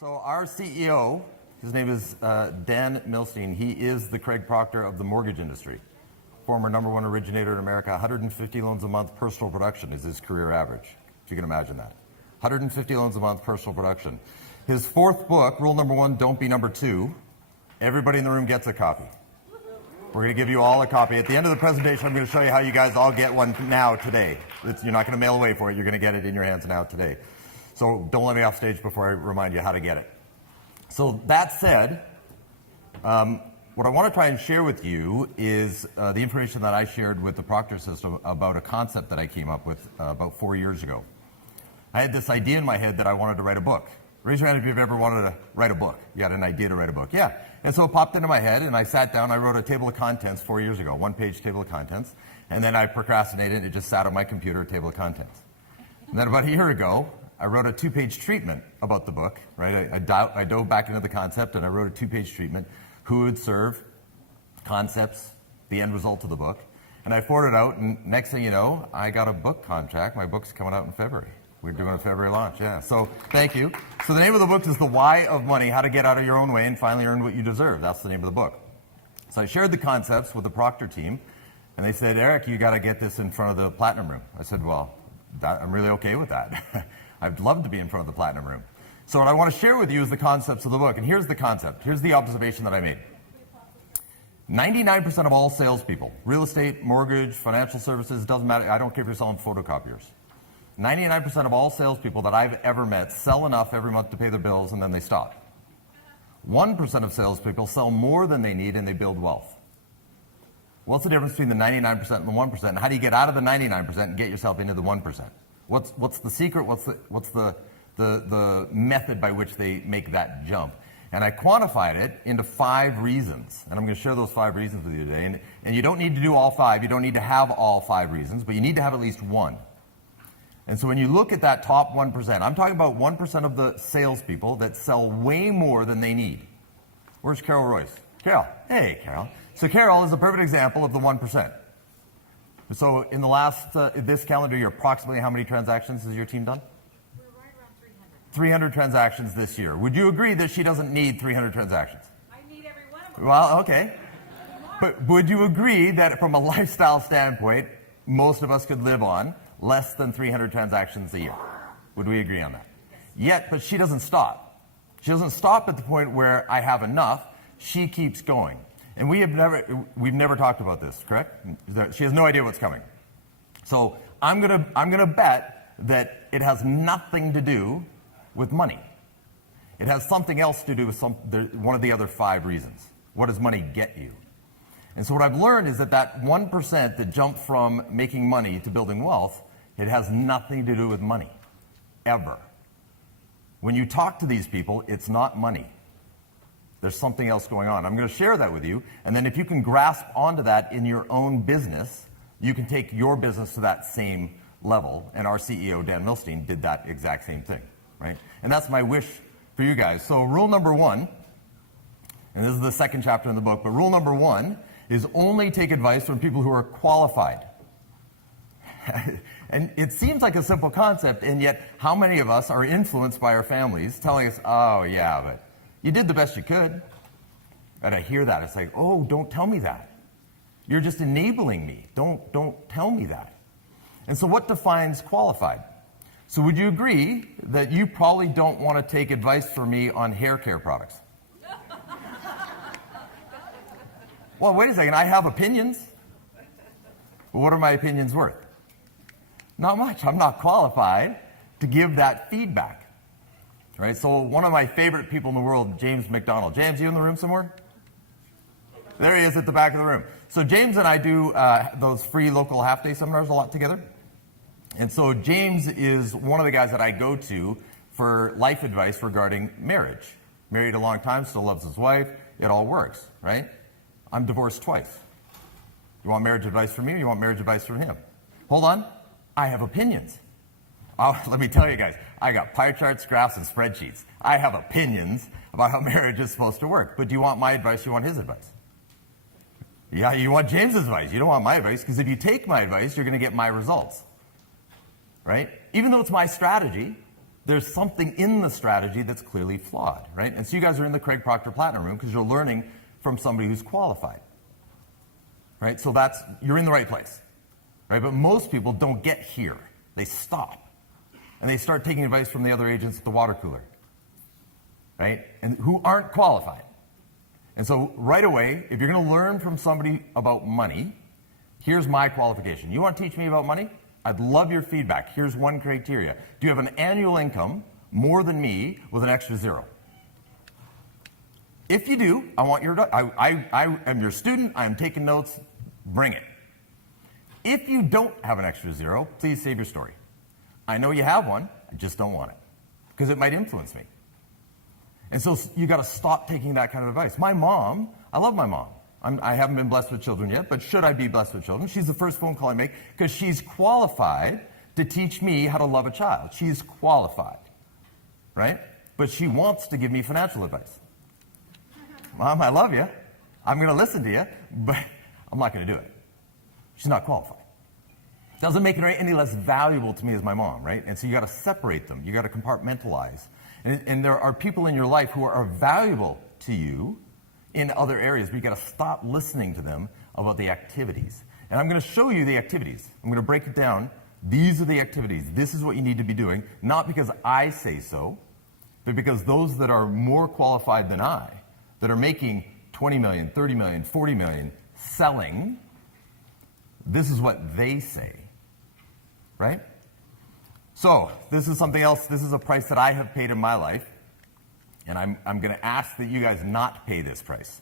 So our CEO, his name is Dan Milstein. He is the Craig Proctor of the mortgage industry. Former #1 originator in America. 150 loans a month personal production is his career average, if you can imagine that. 150 loans a month personal production. His fourth book, rule #1, don't be #2. Everybody in the room gets a copy. We're going to give you all a copy. At the end of the presentation, I'm going to show you how you guys all get one now, today. You're not going to mail away for it. You're going to get it in your hands now, today. So don't let me off stage before I remind you how to get it. So that said, what I want to try and share with you is the information that I shared with the Proctor system about a concept that I came up with about 4 years ago. I had this idea in my head that I wanted to write a book. Raise your hand if you've ever wanted to write a book. You had an idea to write a book. Yeah. And so it popped into my head, and I sat down. I wrote a table of contents 4 years ago, one-page table of contents. And then I procrastinated, and it just sat on my computer, a table of contents. And then about a year ago, I wrote a 2-page treatment about the book, right? I dove back into the concept, and I wrote a 2-page treatment, who would serve, concepts, the end result of the book. And I forwarded it out, and next thing you know, I got a book contract. My book's coming out in February. We're doing a February launch, yeah. So thank you. So the name of the book is The Why of Money, How to Get Out of Your Own Way and Finally Earn What You Deserve. That's the name of the book. So I shared the concepts with the Proctor team, and they said, Eric, you got to get this in front of the Platinum Room. I said, well, I'm really okay with that. I'd love to be in front of the Platinum Room. So what I want to share with you is the concepts of the book. And here's the concept. Here's the observation that I made. 99% of all salespeople, real estate, mortgage, financial services, doesn't matter. I don't care if you're selling photocopiers. 99% of all salespeople that I've ever met sell enough every month to pay their bills, and then they stop. 1% of salespeople sell more than they need, and they build wealth. What's the difference between the 99% and the 1%? And how do you get out of the 99% and get yourself into the 1%? What's the secret? What's the method by which they make that jump? And I quantified it into 5 reasons. And I'm going to share those 5 reasons with you today. And you don't need to do all 5. You don't need to have all 5 reasons, but you need to have at least one. And so when you look at that top 1%, I'm talking about 1% of the salespeople that sell way more than they need. Where's Carol Royce? Carol. Hey, Carol. So Carol is a perfect example of the 1%. So in the last, this calendar year, approximately how many transactions has your team done? We're right around 300. 300 transactions this year. Would you agree that she doesn't need 300 transactions? I need every one of them. Well, okay. But would you agree that from a lifestyle standpoint, most of us could live on less than 300 transactions a year? Would we agree on that? Yes. But she doesn't stop. She doesn't stop at the point where I have enough. She keeps going. And we've never talked about this, correct? She has no idea what's coming. So I'm gonna bet that it has nothing to do with money. It has something else to do with one of the other 5 reasons. What does money get you? And so what I've learned is that 1% that jumped from making money to building wealth, it has nothing to do with money, ever. When you talk to these people, it's not money. There's something else going on. I'm going to share that with you, and then if you can grasp onto that in your own business, you can take your business to that same level, and our CEO, Dan Milstein, did that exact same thing, right? And that's my wish for you guys. So rule #1, and this is the 2nd chapter in the book, but rule #1 is only take advice from people who are qualified. And it seems like a simple concept, and yet how many of us are influenced by our families telling us, oh yeah, but you did the best you could. And I hear that. It's like, oh, don't tell me that. You're just enabling me. Don't tell me that. And so what defines qualified? So would you agree that you probably don't want to take advice from me on hair care products? Well, wait a second. I have opinions. Well, what are my opinions worth? Not much. I'm not qualified to give that feedback. Right? So one of my favorite people in the world, James McDonald. James, you in the room somewhere? There he is at the back of the room. So James and I do those free local half-day seminars a lot together. And so James is one of the guys that I go to for life advice regarding marriage. Married a long time, still loves his wife. It all works, right? I'm divorced twice. You want marriage advice from me, or you want marriage advice from him? Hold on. I have opinions. Let me tell you guys, I got pie charts, graphs, and spreadsheets. I have opinions about how marriage is supposed to work. But do you want my advice? You want his advice? Yeah, you want James' advice. You don't want my advice, because if you take my advice, you're going to get my results. Right? Even though it's my strategy, there's something in the strategy that's clearly flawed, right? And so you guys are in the Craig Proctor Platinum Room because you're learning from somebody who's qualified, right? So you're in the right place, right? But most people don't get here. They stop, and they start taking advice from the other agents at the water cooler, right? And who aren't qualified. And so right away, if you're going to learn from somebody about money, here's my qualification. You want to teach me about money? I'd love your feedback. Here's one criteria. Do you have an annual income more than me with an extra zero? If you do, I want I am your student. I am taking notes. Bring it. If you don't have an extra zero, please save your story. I know you have one. I just don't want it because it might influence me. And so you got to stop taking that kind of advice. My mom, I love my mom. I haven't been blessed with children yet, but should I be blessed with children? She's the first phone call I make because she's qualified to teach me how to love a child. She's qualified, right? But she wants to give me financial advice. Mom, I love you. I'm going to listen to you, but I'm not going to do it. She's not qualified. Doesn't make her any less valuable to me as my mom, right? And so you got to separate them. You got to compartmentalize. And there are people in your life who are valuable to you in other areas, but you got to stop listening to them about the activities. And I'm going to show you the activities. I'm going to break it down. These are the activities. This is what you need to be doing, not because I say so, but because those that are more qualified than I, that are making 20 million, 30 million, 40 million, selling, this is what they say, right? So this is something else. This is a price that I have paid in my life. And I'm going to ask that you guys not pay this price,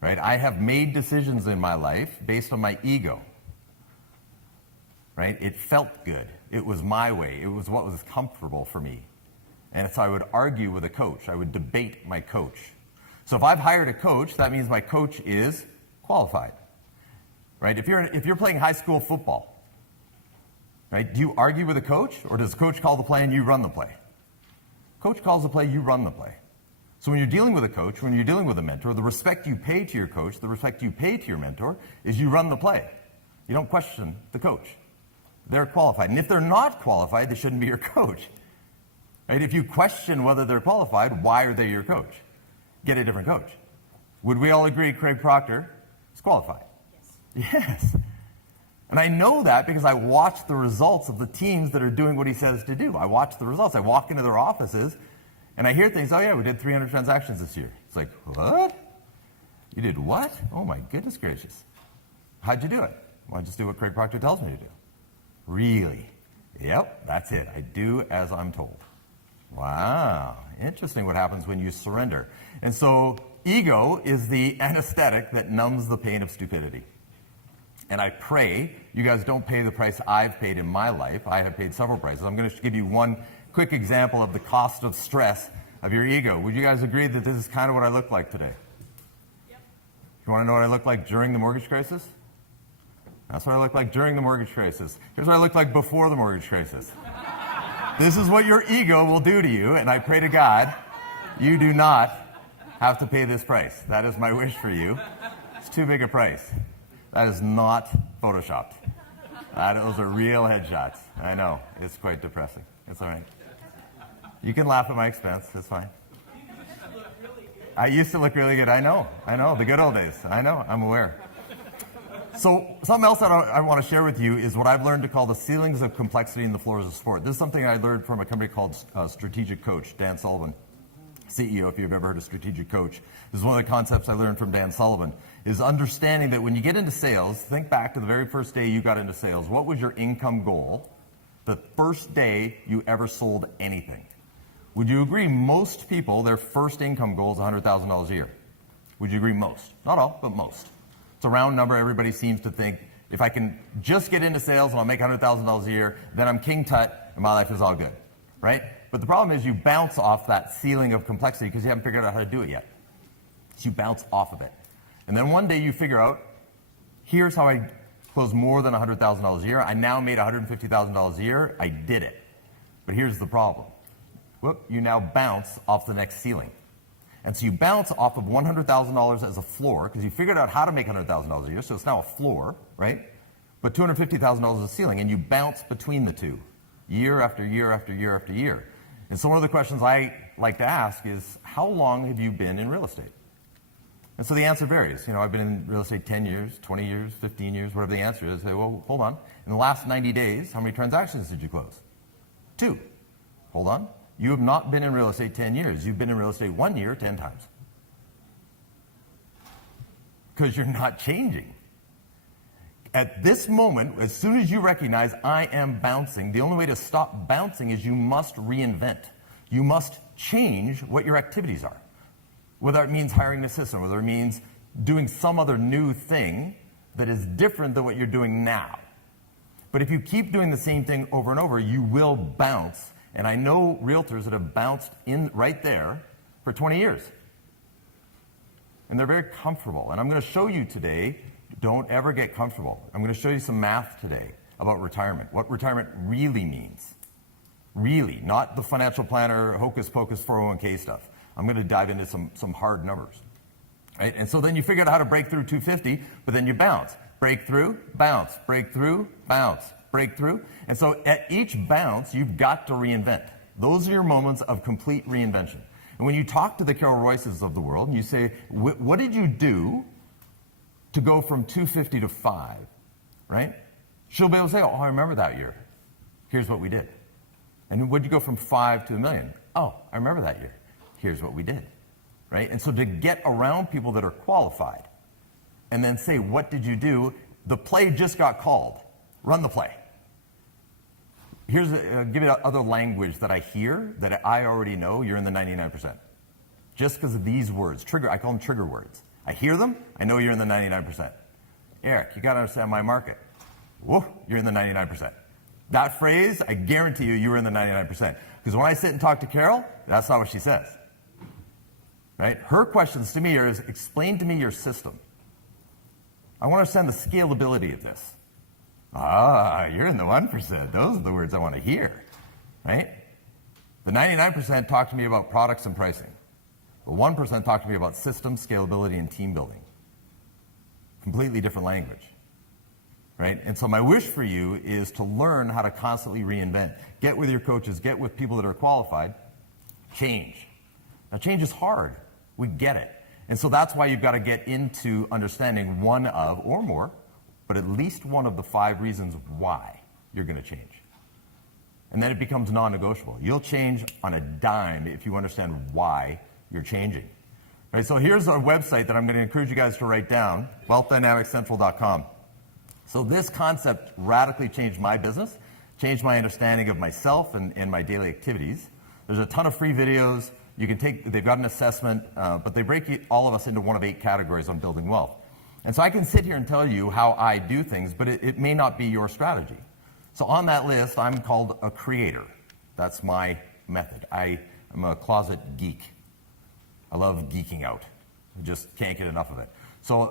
right? I have made decisions in my life based on my ego, right? It felt good. It was my way. It was what was comfortable for me. And so I would argue with a coach. I would debate my coach. So if I've hired a coach, that means my coach is qualified, right? If you're playing high school football, right? Do you argue with a coach, or does the coach call the play and you run the play? Coach calls the play, you run the play. So when you're dealing with a coach, when you're dealing with a mentor, the respect you pay to your coach, the respect you pay to your mentor, is you run the play. You don't question the coach. They're qualified. And if they're not qualified, they shouldn't be your coach. Right? If you question whether they're qualified, why are they your coach? Get a different coach. Would we all agree Craig Proctor is qualified? Yes. Yes. And I know that because I watch the results of the teams that are doing what he says to do. I watch the results. I walk into their offices, and I hear things, oh yeah, we did 300 transactions this year. It's like, what? You did what? Oh my goodness gracious. How'd you do it? Well, I just do what Craig Proctor tells me to do. Really? Yep, that's it. I do as I'm told. Wow. Interesting what happens when you surrender. And so ego is the anesthetic that numbs the pain of stupidity. And I pray you guys don't pay the price I've paid in my life. I have paid several prices. I'm going to give you one quick example of the cost of stress of your ego. Would you guys agree that this is kind of what I look like today? Yep. You want to know what I look like during the mortgage crisis? That's what I look like during the mortgage crisis. Here's what I look like before the mortgage crisis. This is what your ego will do to you, and I pray to God you do not have to pay this price. That is my wish for you. It's too big a price. That is not photoshopped. Those are real headshots. I know. It's quite depressing. It's all right. You can laugh at my expense. It's fine. I used to look really good. I know. The good old days. I know. I'm aware. So something else that I want to share with you is what I've learned to call the ceilings of complexity and the floors of sport. This is something I learned from a company called Strategic Coach, Dan Sullivan, CEO, if you've ever heard of Strategic Coach. This is one of the concepts I learned from Dan Sullivan, is understanding that when you get into sales, think back to the very first day you got into sales. What was your income goal the first day you ever sold anything? Would you agree most people, their first income goal is $100,000 a year? Would you agree most? Not all, but most. It's a round number. Everybody seems to think, if I can just get into sales and I'll make $100,000 a year, then I'm king tut and my life is all good, right? But the problem is you bounce off that ceiling of complexity because you haven't figured out how to do it yet. So you bounce off of it. And then one day you figure out, here's how I close more than $100,000 a year. I now made $150,000 a year. I did it. But here's the problem. You now bounce off the next ceiling. And so you bounce off of $100,000 as a floor because you figured out how to make $100,000 a year, so it's now a floor, right? But $250,000 is a ceiling, and you bounce between the two year after year after year after year. And so one of the questions I like to ask is, how long have you been in real estate? And so the answer varies. You know, I've been in real estate 10 years, 20 years, 15 years, whatever the answer is. I say, well, hold on. In the last 90 days, how many transactions did you close? 2. Hold on. You have not been in real estate 10 years. You've been in real estate 1 year 10 times. Because you're not changing. At this moment, as soon as you recognize I am bouncing, the only way to stop bouncing is you must reinvent. You must change what your activities are. Whether it means hiring an assistant, whether it means doing some other new thing that is different than what you're doing now. But if you keep doing the same thing over and over, you will bounce. And I know realtors that have bounced in right there for 20 years. And they're very comfortable. And I'm going to show you today, don't ever get comfortable. I'm going to show you some math today about retirement, what retirement really means. Really, not the financial planner, hocus pocus 401k stuff. I'm going to dive into some hard numbers. Right? And so then you figure out how to break through 250, but then you bounce. Break through, bounce, break through, bounce, break through. And so at each bounce, you've got to reinvent. Those are your moments of complete reinvention. And when you talk to the Carol Royces of the world and you say, what did you do to go from 250 to 5, right? She'll be able to say, oh, I remember that year. Here's what we did. And what did you go from 5 to $1 million? Oh, I remember that year. Here's what we did, right? And so to get around people that are qualified and then say, what did you do? The play just got called. Run the play. Here's give you other language that I hear that I already know. You're in the 99%. Just because of these words. I call them trigger words. I hear them. I know you're in the 99%. Eric, you got to understand my market. Whoa, you're in the 99%. That phrase, I guarantee you were in the 99%. Because when I sit and talk to Carol, that's not what she says. Right? Her questions to me are, explain to me your system. I want to understand the scalability of this. Ah, you're in the 1%. Those are the words I want to hear. Right? The 99% talk to me about products and pricing. The 1% talk to me about systems, scalability, and team building. Completely different language. Right? And so my wish for you is to learn how to constantly reinvent. Get with your coaches, get with people that are qualified. Change. Now, change is hard. We get it. And so that's why you've got to get into understanding one of, or more, but at least one of the 5 reasons why you're going to change. And then it becomes non-negotiable. You'll change on a dime if you understand why you're changing. Right, so here's our website that I'm going to encourage you guys to write down, wealthdynamicscentral.com. So this concept radically changed my business, changed my understanding of myself and my daily activities. There's a ton of free videos. You can they've got an assessment, but they break all of us into one of 8 categories on building wealth. And so I can sit here and tell you how I do things, but it may not be your strategy. So on that list, I'm called a creator. That's my method. I'm a closet geek. I love geeking out. I just can't get enough of it. So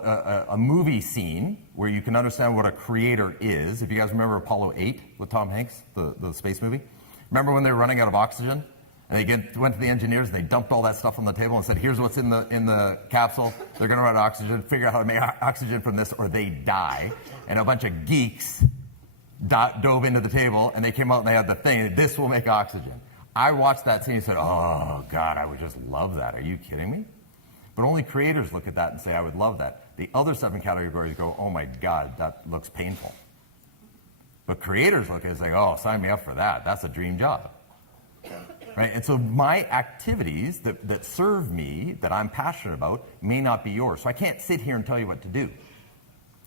a movie scene where you can understand what a creator is. If you guys remember Apollo 8 with Tom Hanks, the space movie. Remember when they were running out of oxygen? And they went to the engineers and they dumped all that stuff on the table and said, here's what's in the capsule. They're going to run out of oxygen. Figure out how to make oxygen from this or they die. And a bunch of geeks dove into the table and they came out and they had the thing. This will make oxygen. I watched that scene and said, oh, God, I would just love that. Are you kidding me? But only creators look at that and say, I would love that. The other 7 categories go, oh, my God, that looks painful. But creators look at it and say, oh, sign me up for that. That's a dream job. Right? And so my activities that serve me, that I'm passionate about, may not be yours. So I can't sit here and tell you what to do.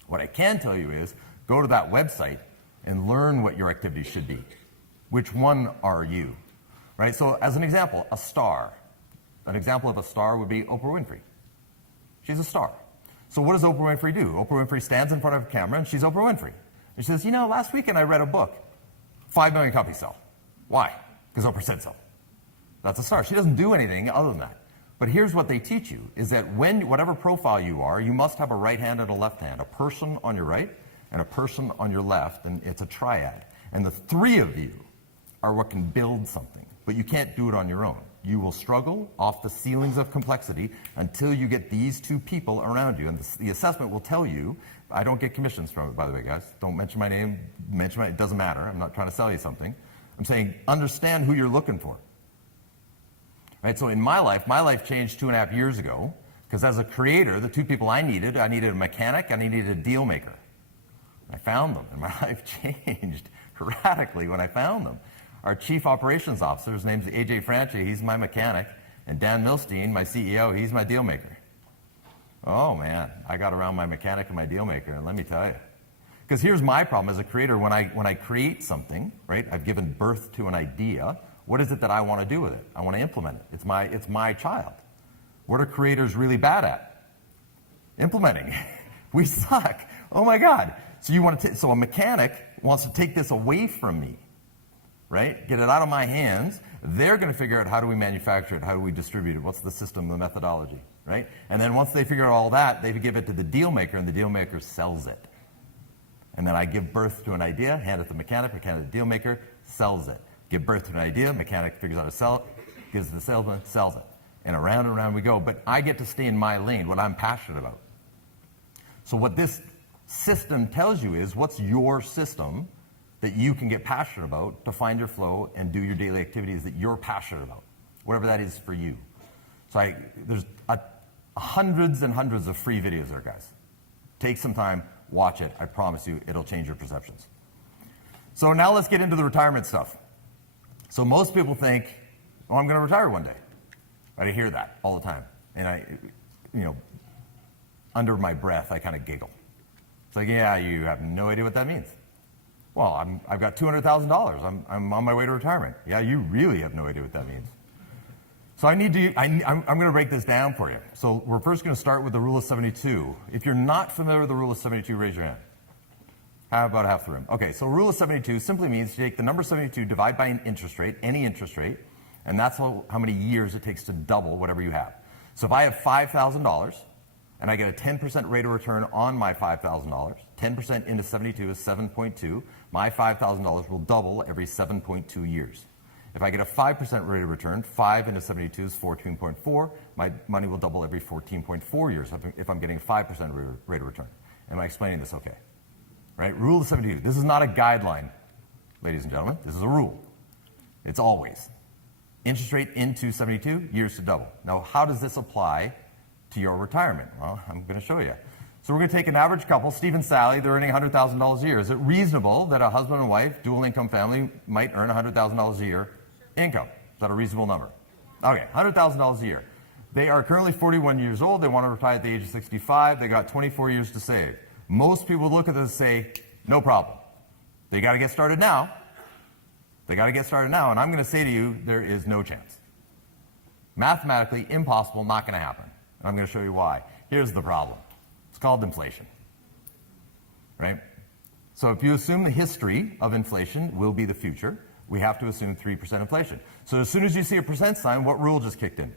What I can tell you is go to that website and learn what your activities should be. Which one are you? Right? So as an example, a star. An example of a star would be Oprah Winfrey. She's a star. So what does Oprah Winfrey do? Oprah Winfrey stands in front of a camera and she's Oprah Winfrey. And she says, last weekend I read a book. 5 million copies sell. Why? Because Oprah said so. That's a star. She doesn't do anything other than that. But here's what they teach you, is that whatever profile you are, you must have a right hand and a left hand, a person on your right and a person on your left, and it's a triad. And the 3 of you are what can build something, but you can't do it on your own. You will struggle off the ceilings of complexity until you get these 2 people around you. And the assessment will tell you, I don't get commissions from it, by the way, guys. Don't mention my name, it doesn't matter. I'm not trying to sell you something. I'm saying understand who you're looking for. Right? So in my life changed 2.5 years ago, because as a creator, the two people I needed a mechanic and I needed a deal maker. I found them, and my life changed radically when I found them. Our chief operations officer, his name's AJ Franchi, he's my mechanic, and Dan Milstein, my CEO, he's my deal maker. Oh man, I got around my mechanic and my deal maker, and let me tell you. Because here's my problem as a creator, when I create something, right, I've given birth to an idea, what is it that I want to do with it? I want to implement it. It's my child. What are creators really bad at? Implementing. We suck. Oh my God. So a mechanic wants to take this away from me, right? Get it out of my hands. They're going to figure out how do we manufacture it, how do we distribute it, what's the system, the methodology, right? And then once they figure out all that, they give it to the deal maker, and the deal maker sells it. And then I give birth to an idea, hand it to the mechanic to the deal maker, sells it. Give birth to an idea, mechanic figures out how to sell it, gives it to the salesman, sells it. And around we go. But I get to stay in my lane, what I'm passionate about. So what this system tells you is, what's your system that you can get passionate about to find your flow and do your daily activities that you're passionate about, whatever that is for you. So there's hundreds and hundreds of free videos there, guys. Take some time, watch it. I promise you, it'll change your perceptions. So now let's get into the retirement stuff. So most people think, oh, I'm going to retire one day. I hear that all the time. And under my breath, I kind of giggle. It's like, yeah, you have no idea what that means. Well, I've got $200,000. I'm on my way to retirement. Yeah, you really have no idea what that means. So I'm going to break this down for you. So we're first going to start with the rule of 72. If you're not familiar with the rule of 72, raise your hand. How about half the room? Okay, so rule of 72 simply means you take the number 72, divide by an interest rate, any interest rate, and that's how many years it takes to double whatever you have. So if I have $5,000, and I get a 10% rate of return on my $5,000, 10% into 72 is 7.2. My $5,000 will double every 7.2 years. If I get a 5% rate of return, 5 into 72 is 14.4. My money will double every 14.4 years if I'm getting 5% rate of return. Am I explaining this okay? Right? Rule of 72. This is not a guideline, ladies and gentlemen. This is a rule. It's always. Interest rate into 72, years to double. Now, how does this apply to your retirement? Well, I'm going to show you. So we're going to take an average couple, Steve and Sally, they're earning $100,000 a year. Is it reasonable that a husband and wife, dual income family, might earn $100,000 a year income? Is that a reasonable number? Okay, $100,000 a year. They are currently 41 years old. They want to retire at the age of 65. They got 24 years to save. Most people look at this and say, no problem. They got to get started now. They got to get started now. And I'm going to say to you, there is no chance. Mathematically impossible, not going to happen. And I'm going to show you why. Here's the problem. It's called inflation, right? So if you assume the history of inflation will be the future, we have to assume 3% inflation. So as soon as you see a percent sign, what rule just kicked in?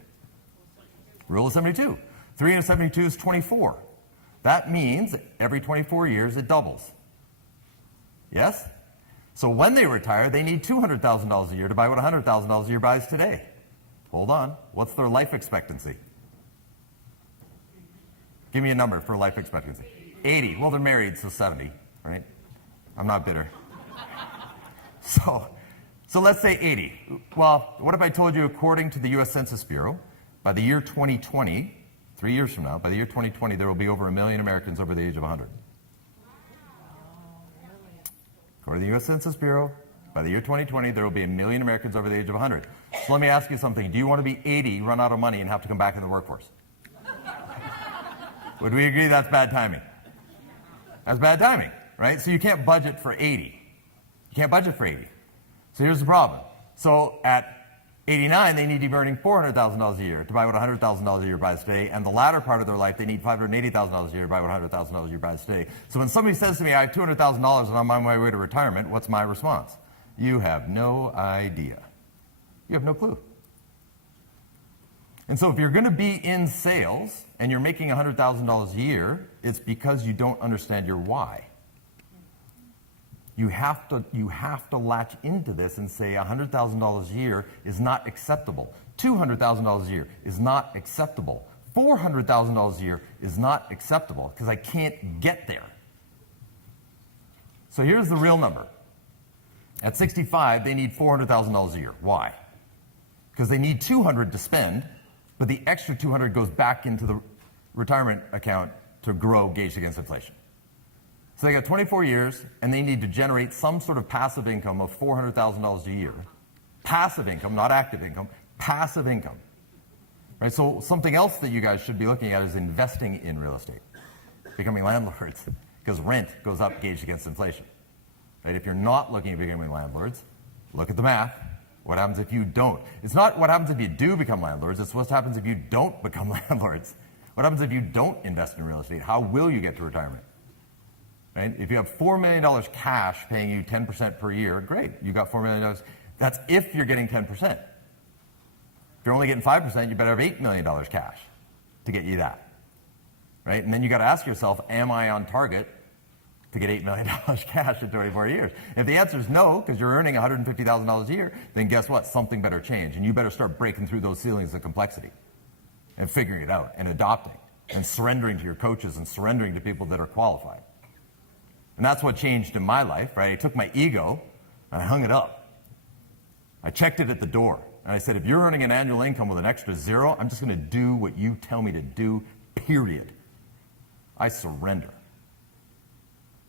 Rule of 72. 3 into 72 is 24. That means every 24 years it doubles. Yes? So when they retire, they need $200,000 a year to buy what $100,000 a year buys today. Hold on. What's their life expectancy? Give me a number for life expectancy. 80. Well, they're married, so 70, right? I'm not bitter. So let's say 80. Well, what if I told you, according to the U.S. Census Bureau, by the year 2020, 3 years from now, by the year 2020, there will be over 1 million Americans over the age of 100. According to the U.S. Census Bureau, by the year 2020, there will be 1 million Americans over the age of 100. So let me ask you something. Do you want to be 80, run out of money, and have to come back in the workforce? Would we agree that's bad timing? That's bad timing, right? So you can't budget for 80. You can't budget for 80. So here's the problem. So at 89, they need to be earning $400,000 a year to buy what $100,000 a year buys today. And the latter part of their life, they need $580,000 a year to buy what $100,000 a year buys today. So when somebody says to me, I have $200,000 and I'm on my way to retirement, what's my response? You have no idea. You have no clue. And so if you're going to be in sales and you're making $100,000 a year, it's because you don't understand your why. You have to latch into this and say $100,000 a year is not acceptable. $200,000 a year is not acceptable. $400,000 a year is not acceptable because I can't get there. So here's the real number. At 65, they need $400,000 a year. Why? because they need 200 to spend, but the extra 200 goes back into the retirement account to grow gauged against inflation. So they got 24 years, and they need to generate some sort of passive income of $400,000 a year. Passive income, not active income, passive income. Right? So something else that you guys should be looking at is investing in real estate, becoming landlords, because rent goes up gauged against inflation. Right? If you're not looking at becoming landlords, look at the math. What happens if you don't? It's not what happens if you do become landlords, it's what happens if you don't become landlords. What happens if you don't invest in real estate? How will you get to retirement? Right? If you have $4 million cash paying you 10% per year, great, you got $4 million. That's if you're getting 10%. If you're only getting 5%, you better have $8 million cash to get you that. Right? And then you got to ask yourself, am I on target to get $8 million cash in 24 years? If the answer is no, because you're earning $150,000 a year, then guess what? Something better change. And you better start breaking through those ceilings of complexity and figuring it out and adopting and surrendering to your coaches and surrendering to people that are qualified. And that's what changed in my life, right? I took my ego and I hung it up. I checked it at the door. And I said, if you're earning an annual income with an extra zero, I'm just going to do what you tell me to do, period. I surrender.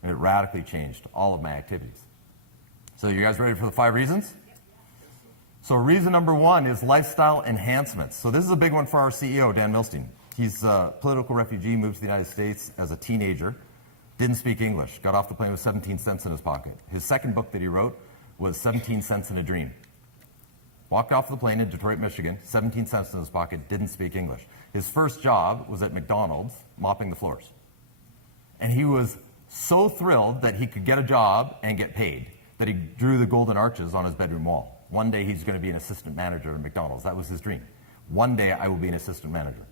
And it radically changed all of my activities. So you guys ready for the 5 reasons? So reason number 1 is lifestyle enhancements. So this is a big one for our CEO, Dan Milstein. He's a political refugee, moved to the United States as a teenager, didn't speak English, got off the plane with 17 cents in his pocket. His second book that he wrote was 17 Cents in a Dream. Walked off the plane in Detroit, Michigan, 17 cents in his pocket, didn't speak English. His first job was at McDonald's, mopping the floors. And he was so thrilled that he could get a job and get paid that he drew the golden arches on his bedroom wall. One day he's going to be an assistant manager at McDonald's. That was his dream. One day I will be an assistant manager.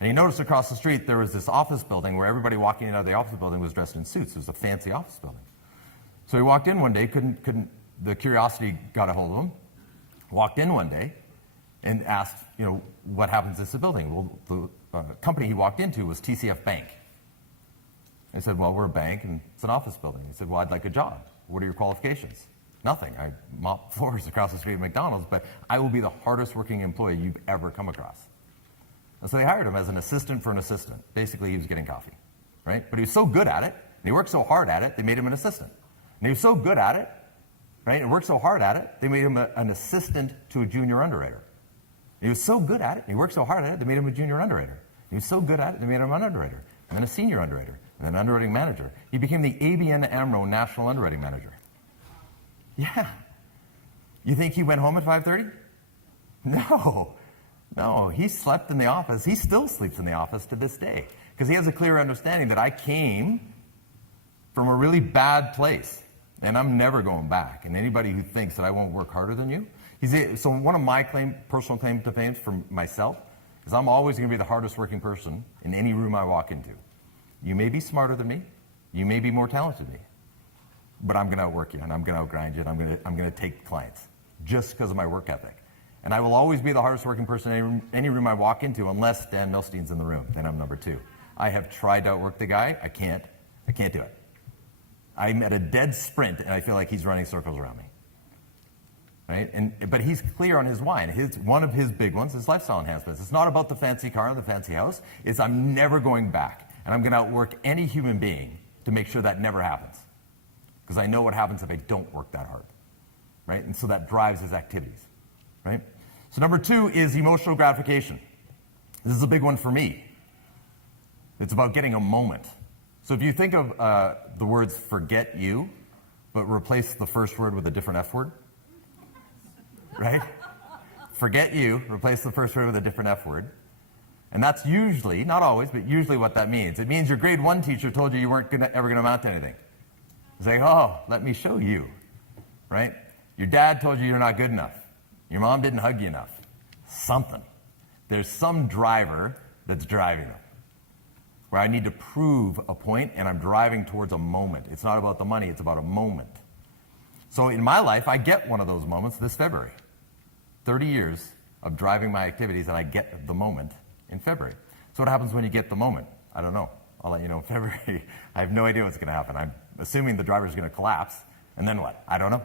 And he noticed across the street there was this office building where everybody walking in out of the office building was dressed in suits. It was a fancy office building. So he walked in one day, the curiosity got a hold of him, walked in one day and asked, what happens to this building? Well, the company he walked into was TCF Bank. I said, well, we're a bank and it's an office building. He said, well, I'd like a job. What are your qualifications? Nothing. I mop floors across the street at McDonald's, but I will be the hardest working employee you've ever come across. And so they hired him as an assistant for an assistant. Basically, he was getting coffee, right? But he was so good at it, and he worked so hard at it, they made him an assistant. And he was so good at it, right, and worked so hard at it, they made him an assistant to a junior underwriter. And he was so good at it, and he worked so hard at it, they made him a junior underwriter. And he was so good at it, they made him an underwriter, and then a senior underwriter, and then an underwriting manager. He became the ABN AMRO National Underwriting Manager. Yeah. You think he went home at 5:30? No, he slept in the office. He still sleeps in the office to this day because he has a clear understanding that I came from a really bad place and I'm never going back. And anybody who thinks that I won't work harder than you, so one of my personal claim to fame for myself is I'm always going to be the hardest working person in any room I walk into. You may be smarter than me, you may be more talented than me, but I'm going to outwork you and I'm going to outgrind you and I'm going to take clients just because of my work ethic. And I will always be the hardest working person in any room I walk into unless Dan Milstein's in the room. Then I'm number 2. I have tried to outwork the guy. I can't do it. I'm at a dead sprint and I feel like he's running circles around me. Right? But he's clear on his why. And one of his big ones is lifestyle enhancements. It's not about the fancy car and the fancy house. It's I'm never going back. And I'm going to outwork any human being to make sure that never happens. Because I know what happens if I don't work that hard. Right? And so that drives his activities. Right? So number 2 is emotional gratification. This is a big one for me. It's about getting a moment. So if you think of the words forget you, but replace the first word with a different F word, right? Forget you, replace the first word with a different F word. And that's usually, not always, but usually what that means. It means your grade 1 teacher told you weren't ever going to amount to anything. It's like, oh, let me show you, right? Your dad told you you're not good enough. Your mom didn't hug you enough. Something. There's some driver that's driving them. Where I need to prove a point and I'm driving towards a moment. It's not about the money, it's about a moment. So in my life, I get one of those moments this February. 30 years of driving my activities and I get the moment in February. So what happens when you get the moment? I don't know. I'll let you know in February. I have no idea what's going to happen. I'm assuming the driver's going to collapse. And then what? I don't know.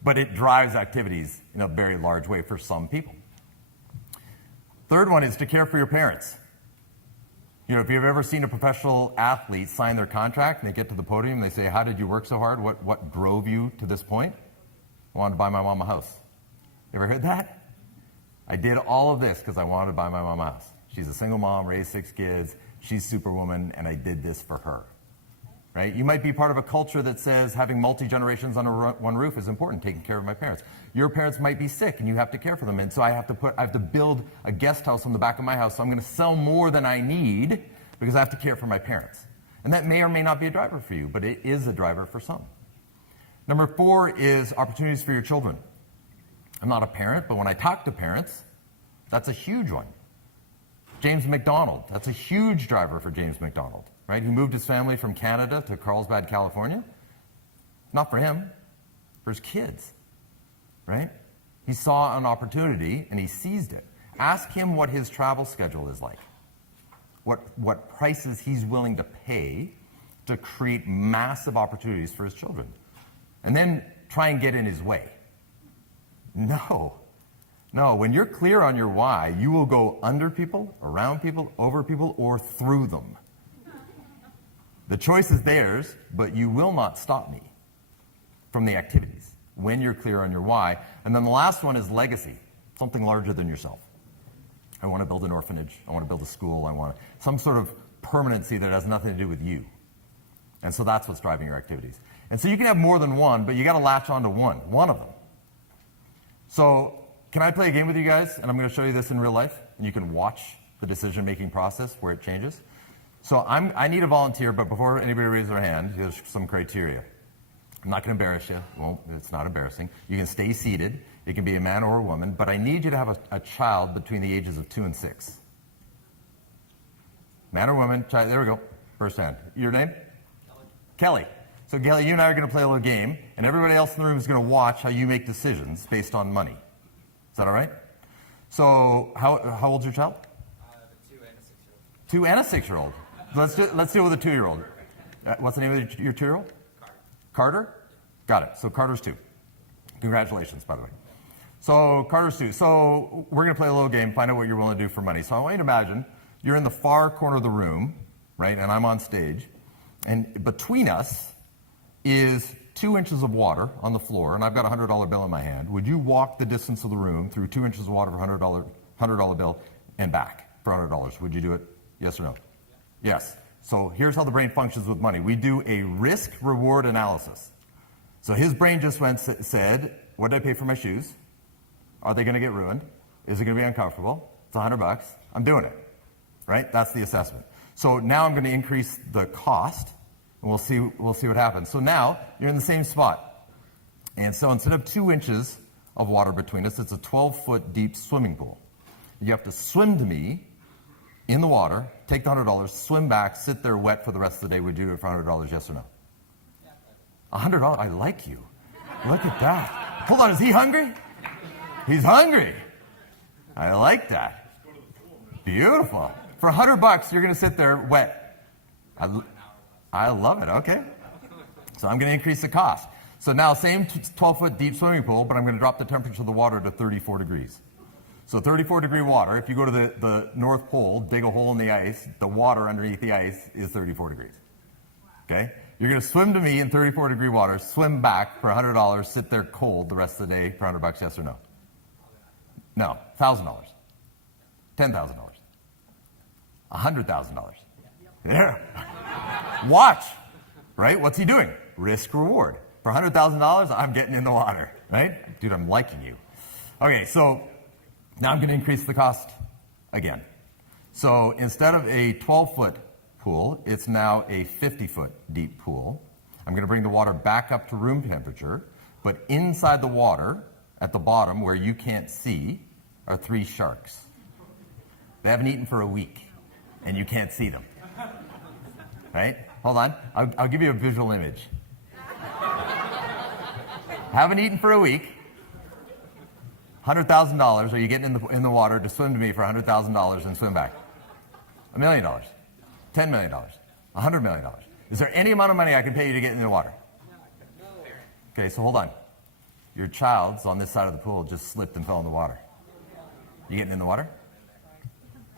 But it drives activities in a very large way for some people. Third one is to care for your parents. You know, if you've ever seen a professional athlete sign their contract and they get to the podium and they say, how did you work so hard? What drove you to this point? I wanted to buy my mom a house. You ever heard that? I did all of this because I wanted to buy my mom a house. She's a single mom, raised 6 kids. She's superwoman, and I did this for her. Right? You might be part of a culture that says having multi-generations under one roof is important, taking care of my parents. Your parents might be sick, and you have to care for them, and so I have to build a guest house on the back of my house, so I'm going to sell more than I need because I have to care for my parents. And that may or may not be a driver for you, but it is a driver for some. Number 4 is opportunities for your children. I'm not a parent, but when I talk to parents, that's a huge one. James McDonald, that's a huge driver for James McDonald, right? He moved his family from Canada to Carlsbad, California. Not for him, for his kids, right? He saw an opportunity and he seized it. Ask him what his travel schedule is like, what prices he's willing to pay to create massive opportunities for his children. And then try and get in his way. No, when you're clear on your why, you will go under people, around people, over people, or through them. The choice is theirs, but you will not stop me from the activities when you're clear on your why. And then the last one is legacy, something larger than yourself. I want to build an orphanage. I want to build a school. I want some sort of permanency that has nothing to do with you. And so that's what's driving your activities. And so you can have more than one, but you got to latch on to one of them. So can I play a game with you guys? And I'm going to show you this in real life, and you can watch the decision-making process where it changes. So I need a volunteer, but before anybody raises their hand, here's some criteria. I'm not going to embarrass you. Well, it's not embarrassing. You can stay seated. It can be a man or a woman, but I need you to have a child between the ages of 2 and 6. Man or woman, child, there we go. First hand. Your name? Kelly. So Kelly, you and I are going to play a little game, and everybody else in the room is going to watch how you make decisions based on money. Is that all right? So how old's your child? 2 and a 6-year-old. 2 and a 6-year-old. Let's deal with a 2-year-old. What's the name of your 2-year-old? Carter. Got it. So Carter's 2. Congratulations, by the way. So Carter's 2. So we're going to play a little game, find out what you're willing to do for money. So I want you to imagine you're in the far corner of the room, right, and I'm on stage, and between us is 2 inches of water on the floor, and I've got a $100 bill in my hand. Would you walk the distance of the room through 2 inches of water for a $100 bill and back for $100? Would you do it? Yes or no? Yes. So here's how the brain functions with money. We do a risk-reward analysis. So his brain just said, what did I pay for my shoes? Are they going to get ruined? Is it going to be uncomfortable? It's $100. I'm doing it. Right? That's the assessment. So now I'm going to increase the cost, and we'll see what happens. So now you're in the same spot. And so instead of 2 inches of water between us, it's a 12-foot deep swimming pool. You have to swim to me in the water, take the $100, swim back, sit there wet for the rest of the day. Would you do it for $100, yes or no? $100? I like you. Look at that. Hold on, is he hungry? He's hungry. I like that. Beautiful. For $100, you're going to sit there wet. I love it. Okay. So I'm going to increase the cost. So now same 12-foot deep swimming pool, but I'm going to drop the temperature of the water to 34 degrees. So 34-degree water, if you go to the North Pole, dig a hole in the ice, the water underneath the ice is 34 degrees. Okay? You're going to swim to me in 34-degree water, swim back for $100, sit there cold the rest of the day for $100, yes or no? No. $1,000. $10,000. $100,000. Yeah. Watch. Right? What's he doing? Risk reward. For $100,000, I'm getting in the water. Right? Dude, I'm liking you. Okay, so now I'm going to increase the cost again. So instead of a 12-foot pool, it's now a 50-foot deep pool. I'm going to bring the water back up to room temperature, but inside the water, at the bottom where you can't see, are 3 sharks. They haven't eaten for a week, and you can't see them. Right? Hold on. I'll give you a visual image. Haven't eaten for a week. $100,000. Are you getting in the water to swim to me for $100,000 and swim back? $1 million. $10 million. $100 million. Is there any amount of money I can pay you to get in the water? Okay, so hold on. Your child's on this side of the pool just slipped and fell in the water. You getting in the water?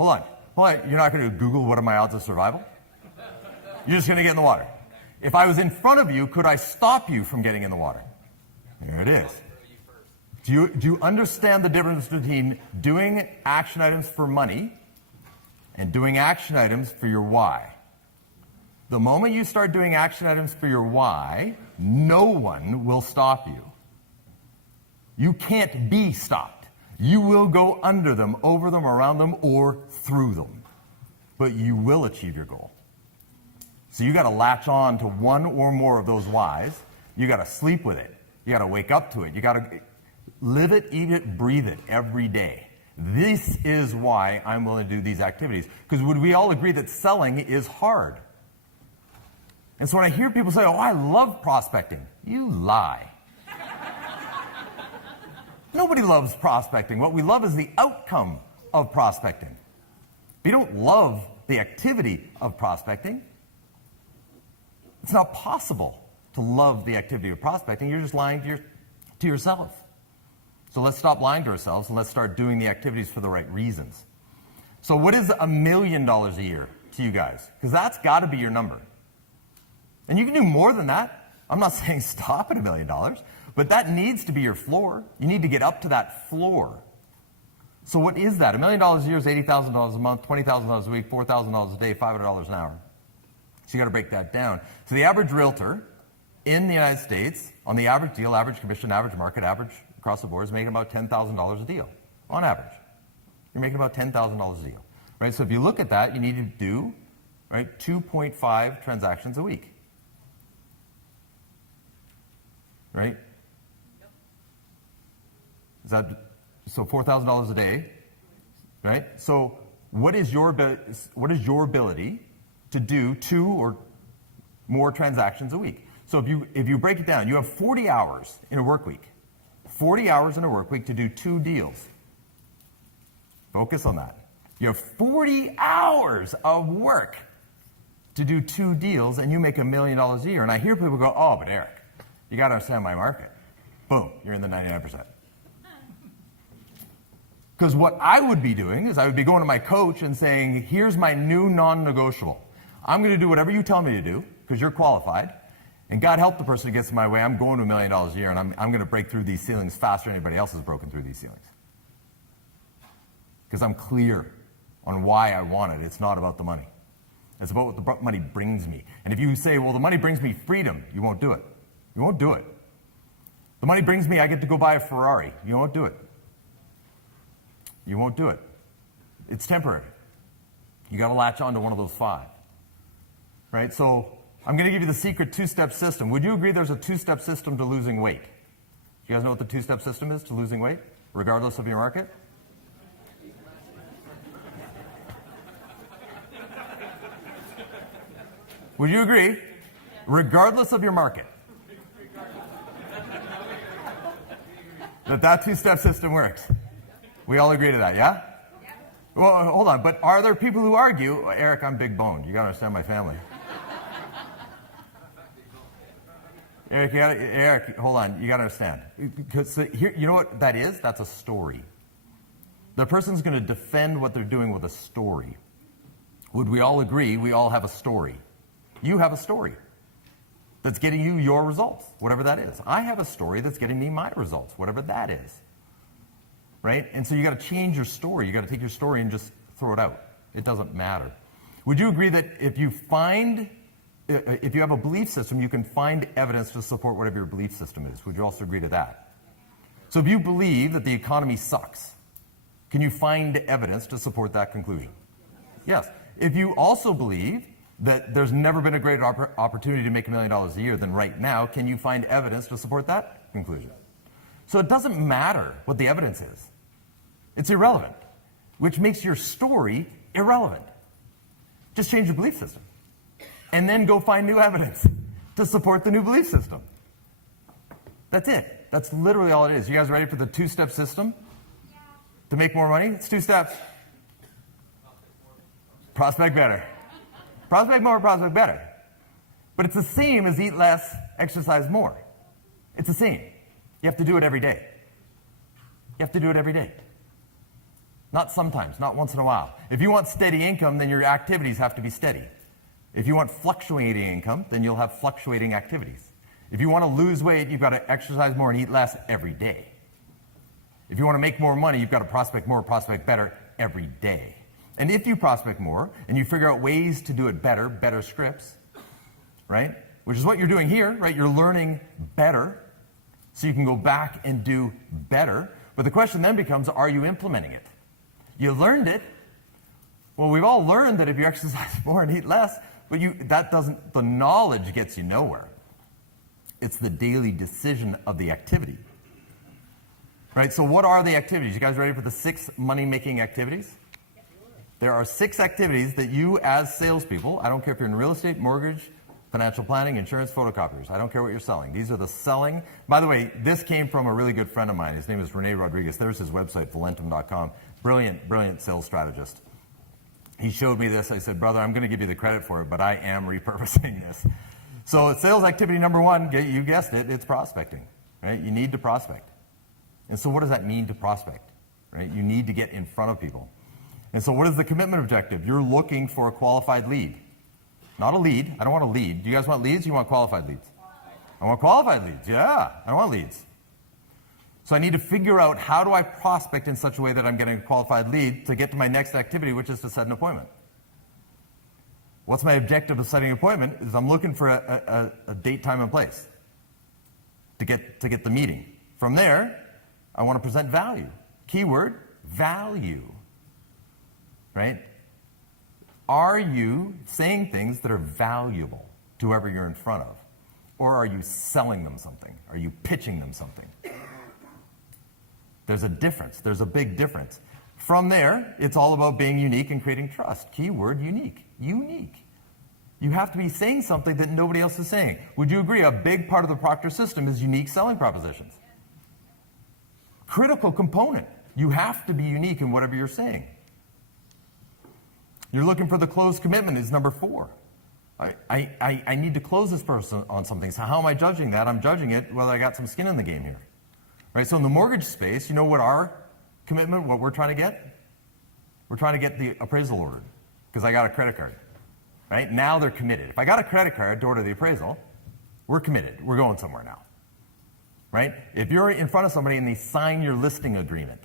Hold on. You're not going to Google what are my odds of survival? You're just going to get in the water. If I was in front of you, could I stop you from getting in the water? There it is. Do you understand the difference between doing action items for money and doing action items for your why? The moment you start doing action items for your why, no one will stop you. You can't be stopped. You will go under them, over them, around them, or through them. But you will achieve your goal. So you got to latch on to one or more of those whys. You got to sleep with it. You got to wake up to it. You got to live it, eat it, breathe it every day. This is why I'm willing to do these activities. Because would we all agree that selling is hard? And so when I hear people say, oh, I love prospecting, you lie. Nobody loves prospecting. What we love is the outcome of prospecting. If you don't love the activity of prospecting, it's not possible to love the activity of prospecting. You're just lying to yourself. So let's stop lying to ourselves and let's start doing the activities for the right reasons. So what is $1 million a year to you guys? Because that's got to be your number. And you can do more than that. I'm not saying stop at $1 million, but that needs to be your floor. You need to get up to that floor. So what is that? $1 million a year is $80,000 a month, $20,000 a week, $4,000 a day, $500 an hour. So you got to break that down. So the average realtor in the United States, on the average deal, average commission, average market, average across the board, is making about $10,000 a deal, on average. You're making about $10,000 a deal, right? So if you look at that, you need to do, right, 2.5 transactions a week, right? Is that so? $4,000 a day, right? So what is your ability to do 2 or more transactions a week? So if you break it down, you have 40 hours in a work week. 40 hours in a work week to do 2 deals. Focus on that. You have 40 hours of work to do 2 deals, and you make $1 million a year. And I hear people go, oh, but Eric, you got to understand my market. Boom, you're in the 99%. Because what I would be doing is I would be going to my coach and saying, here's my new non-negotiable. I'm going to do whatever you tell me to do, because you're qualified. And God help the person who gets in my way. I'm going to $1 million a year, and I'm going to break through these ceilings faster than anybody else has broken through these ceilings. Because I'm clear on why I want it. It's not about the money. It's about what the money brings me. And if you say, well, the money brings me freedom, you won't do it. You won't do it. The money brings me, I get to go buy a Ferrari. You won't do it. You won't do it. It's temporary. You got to latch on to one of those 5. Right? So I'm going to give you the secret 2-step system. Would you agree there's a 2-step system to losing weight? You guys know what the 2-step system is to losing weight, regardless of your market? Would you agree? Regardless of your market. That 2-step system works. We all agree to that, yeah? Well, hold on, but are there people who argue, Eric, I'm big boned. You got to understand my family. Eric, hold on. You got to understand. Because here, you know what that is? That's a story. The person's going to defend what they're doing with a story. Would we all agree we all have a story? You have a story that's getting you your results, whatever that is. I have a story that's getting me my results, whatever that is. Right? And so you got to change your story. You got to take your story and just throw it out. It doesn't matter. Would you agree that if you have a belief system, you can find evidence to support whatever your belief system is? Would you also agree to that? So if you believe that the economy sucks, can you find evidence to support that conclusion? Yes. If you also believe that there's never been a greater opportunity to make $1 million a year than right now, can you find evidence to support that conclusion? So it doesn't matter what the evidence is. It's irrelevant, which makes your story irrelevant. Just change your belief system. And then go find new evidence to support the new belief system. That's it. That's literally all it is. You guys ready for the 2-step system? Yeah. To make more money? It's 2 steps. Prospect better. Prospect more, prospect better. But it's the same as eat less, exercise more. It's the same. You have to do it every day. You have to do it every day. Not sometimes, not once in a while. If you want steady income, then your activities have to be steady. If you want fluctuating income, then you'll have fluctuating activities. If you want to lose weight, you've got to exercise more and eat less every day. If you want to make more money, you've got to prospect more, prospect better every day. And if you prospect more and you figure out ways to do it better, better scripts, right? Which is what you're doing here, right? You're learning better so you can go back and do better. But the question then becomes, are you implementing it? You learned it. Well, we've all learned that if you exercise more and eat less, but the knowledge gets you nowhere. It's the daily decision of the activity. Right, so what are the activities? You guys ready for the 6 money-making activities? There are 6 activities that you as salespeople, I don't care if you're in real estate, mortgage, financial planning, insurance, photocopiers. I don't care what you're selling. These are the selling. By the way, this came from a really good friend of mine. His name is Rene Rodriguez. There's his website, valentum.com. Brilliant, brilliant sales strategist. He showed me this. I said, brother, I'm going to give you the credit for it, but I am repurposing this. So sales activity number 1, you guessed it, it's prospecting. Right? You need to prospect. And so what does that mean to prospect? Right? You need to get in front of people. And so what is the commitment objective? You're looking for a qualified lead. Not a lead. I don't want a lead. Do you guys want leads? You want qualified leads? I want qualified leads. Yeah, I don't want leads. So I need to figure out, how do I prospect in such a way that I'm getting a qualified lead to get to my next activity, which is to set an appointment. What's my objective of setting an appointment? Is I'm looking for a date, time, and place to get the meeting. From there, I want to present value. Keyword, value. Right? Are you saying things that are valuable to whoever you're in front of? Or are you selling them something? Are you pitching them something? There's a difference. There's a big difference. From there, it's all about being unique and creating trust. Keyword, unique. Unique. You have to be saying something that nobody else is saying. Would you agree a big part of the Proctor system is unique selling propositions? Critical component. You have to be unique in whatever you're saying. You're looking for the closed commitment is number 4. I need to close this person on something. So how am I judging that? I'm judging it whether I got some skin in the game here. Right? So in the mortgage space, you know what our commitment, what we're trying to get? We're trying to get the appraisal ordered because I got a credit card. Right? Now they're committed. If I got a credit card to order the appraisal, we're committed. We're going somewhere now. Right? If you're in front of somebody and they sign your listing agreement,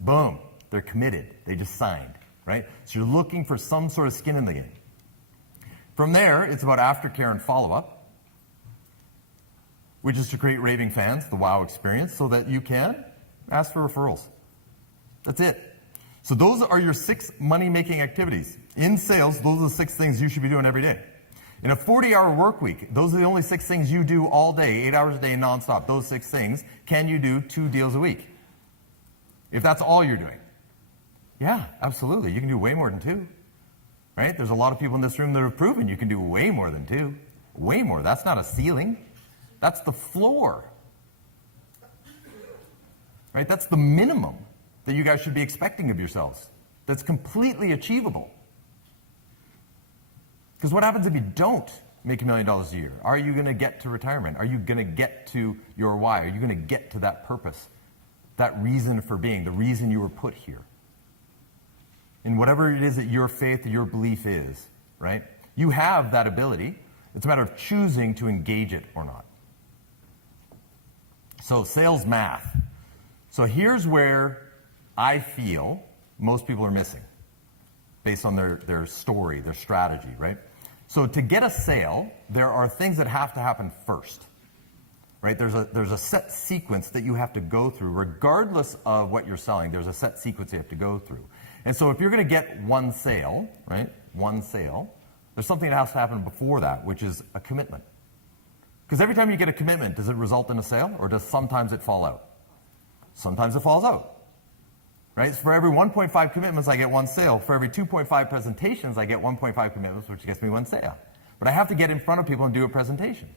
boom, they're committed. They just signed. Right? So you're looking for some sort of skin in the game. From there, it's about aftercare and follow-up, which is to create raving fans, the wow experience, so that you can ask for referrals. That's it. So those are your 6 money-making activities. In sales, those are the 6 things you should be doing every day. In a 40-hour work week, those are the only 6 things you do all day, 8 hours a day, nonstop. Those 6 things, can you do 2 deals a week? If that's all you're doing. Yeah, absolutely. You can do way more than 2. Right? There's a lot of people in this room that have proven you can do way more than 2. Way more. That's not a ceiling. That's the floor. Right? That's the minimum that you guys should be expecting of yourselves. That's completely achievable. Because what happens if you don't make $1 million a year? Are you going to get to retirement? Are you going to get to your why? Are you going to get to that purpose? That reason for being, the reason you were put here? In whatever it is that your faith, your belief is, right? You have that ability. It's a matter of choosing to engage it or not. So sales math. So here's where I feel most people are missing based on their story, their strategy, right? So to get a sale, there are things that have to happen first, right? There's a set sequence that you have to go through. Regardless of what you're selling, there's a set sequence you have to go through. And so if you're going to get one sale, right, one sale, there's something that has to happen before that, which is a commitment. Because every time you get a commitment, does it result in a sale, or does sometimes it fall out? Sometimes it falls out. Right? So for every 1.5 commitments, I get 1 sale. For every 2.5 presentations, I get 1.5 commitments, which gets me 1 sale. But I have to get in front of people and do a presentation.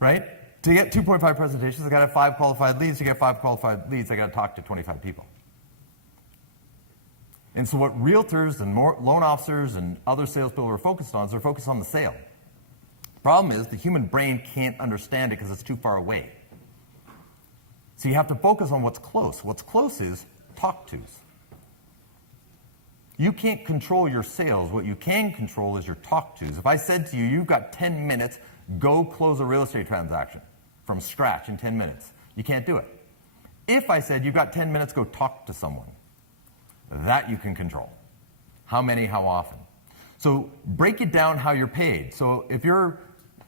Right? To get 2.5 presentations, I got to have 5 qualified leads. To get 5 qualified leads, I got to talk to 25 people. And so what realtors and loan officers and other salespeople are focused on is they're focused on the sale. The problem is the human brain can't understand it because it's too far away. So you have to focus on what's close. What's close is talk tos. You can't control your sales. What you can control is your talk-tos. If I said to you, you've got 10 minutes, go close a real estate transaction from scratch in 10 minutes, you can't do it. If I said, you've got 10 minutes, go talk to someone, that you can control. How many, how often? So break it down how you're paid. So if you're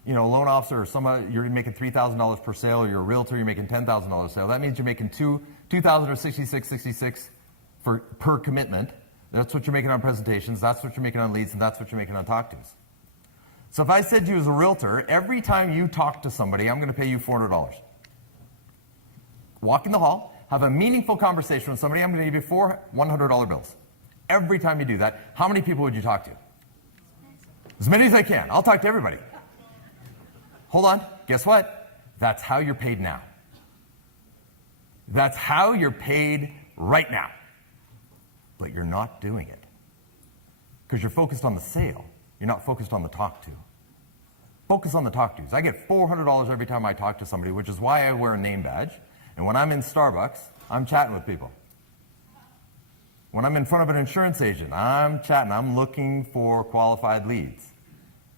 a loan officer or somebody, you're making $3,000 per sale, or you're a realtor, you're making $10,000 a sale, that means you're making $2,000 or $66.66 per commitment. That's what you're making on presentations, that's what you're making on leads, and that's what you're making on talk-tos. So if I said to you as a realtor, every time you talk to somebody, I'm going to pay you $400. Walk in the hall, have a meaningful conversation with somebody, I'm going to give you 4 $100 bills. Every time you do that, how many people would you talk to? As many as I can. I'll talk to everybody. Hold on. Guess what? That's how you're paid now. That's how you're paid right now. But you're not doing it. Because you're focused on the sale. You're not focused on the talk-to. Focus on the talk-tos. I get $400 every time I talk to somebody, which is why I wear a name badge. And when I'm in Starbucks, I'm chatting with people. When I'm in front of an insurance agent, I'm chatting. I'm looking for qualified leads.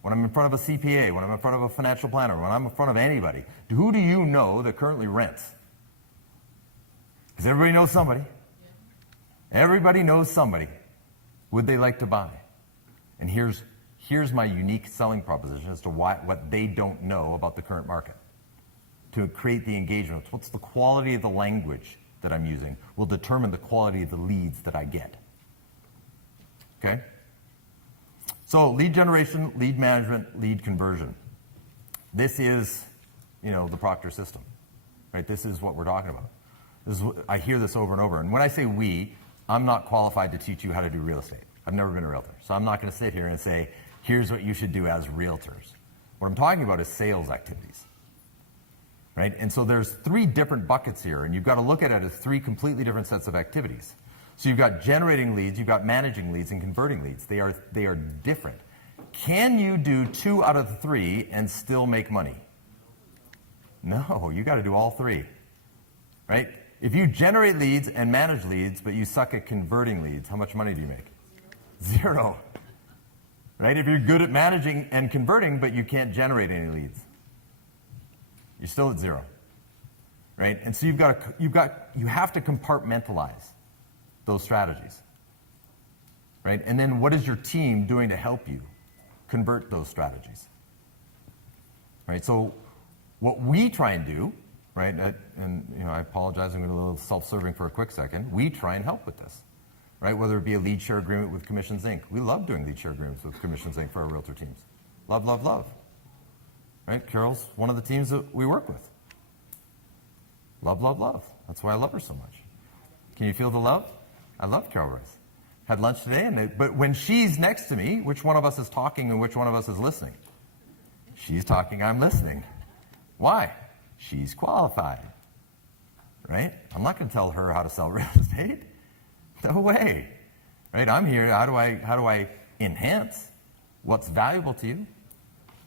When I'm in front of a CPA, when I'm in front of a financial planner, when I'm in front of anybody, who do you know that currently rents? Because everybody knows somebody. Everybody knows somebody. Would they like to buy? And here's my unique selling proposition as to what they don't know about the current market. To create the engagement, what's the quality of the language that I'm using will determine the quality of the leads that I get. Okay? So lead generation, lead management, lead conversion. This is, the Proctor system, right? This is what we're talking about. I hear this over and over. And when I say we, I'm not qualified to teach you how to do real estate. I've never been a realtor. So I'm not going to sit here and say, here's what you should do as realtors. What I'm talking about is sales activities. Right? And so there's 3 different buckets here, and you've got to look at it as 3 completely different sets of activities. So you've got generating leads, you've got managing leads, and converting leads. They are different. Can you do 2 out of the 3 and still make money? No, you got to do all 3. Right? If you generate leads and manage leads, but you suck at converting leads, how much money do you make? 0. Right? If you're good at managing and converting, but you can't generate any leads, you're still at 0, right? And so you have to compartmentalize those strategies, right? And then what is your team doing to help you convert those strategies, right? So what we try and do, right? And I apologize, I'm going to be a little self-serving for a quick second. We try and help with this, right? Whether it be a lead share agreement with Commissions Inc. We love doing lead share agreements with Commissions Inc. for our realtor teams. Love, love, love. Right? Carol's one of the teams that we work with. Love, love, love. That's why I love her so much. Can you feel the love? I love Carol Rice. Had lunch today, but when she's next to me, which one of us is talking and which one of us is listening? She's talking, I'm listening. Why? She's qualified. Right? I'm not going to tell her how to sell real estate. No way. Right? I'm here. How do I enhance what's valuable to you?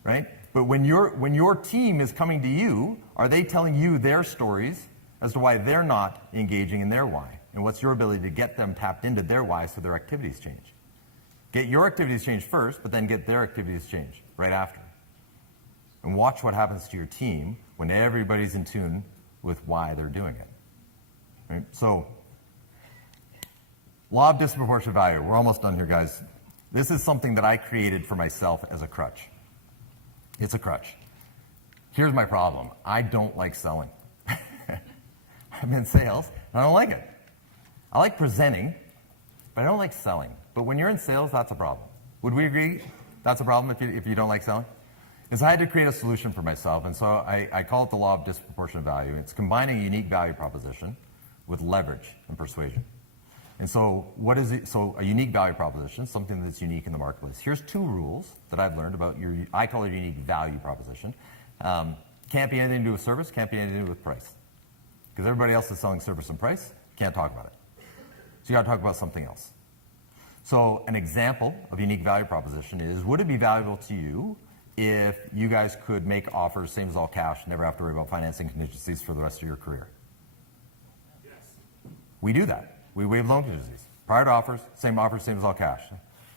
Right? But when your team is coming to you, are they telling you their stories as to why they're not engaging in their why? And what's your ability to get them tapped into their why so their activities change? Get your activities changed first, but then get their activities changed right after. And watch what happens to your team when everybody's in tune with why they're doing it. Right? So, law of disproportionate value. We're almost done here, guys. This is something that I created for myself as a crutch. It's a crutch. Here's my problem. I don't like selling. I'm in sales, and I don't like it. I like presenting, but I don't like selling. But when you're in sales, that's a problem. Would we agree that's a problem if you don't like selling? And so I had to create a solution for myself, and so I call it the law of disproportionate value. It's combining a unique value proposition with leverage and persuasion. And so what is it? So a unique value proposition, something that's unique in the marketplace. Here's 2 rules that I've learned about I call it a unique value proposition. Can't be anything to do with service, can't be anything to do with price. Because everybody else is selling service and price, can't talk about it. So you got to talk about something else. So an example of unique value proposition is, would it be valuable to you if you guys could make offers same as all cash, never have to worry about financing contingencies for the rest of your career? Yes. We do that. We waive loan contingencies. Prior to offers, same as all cash.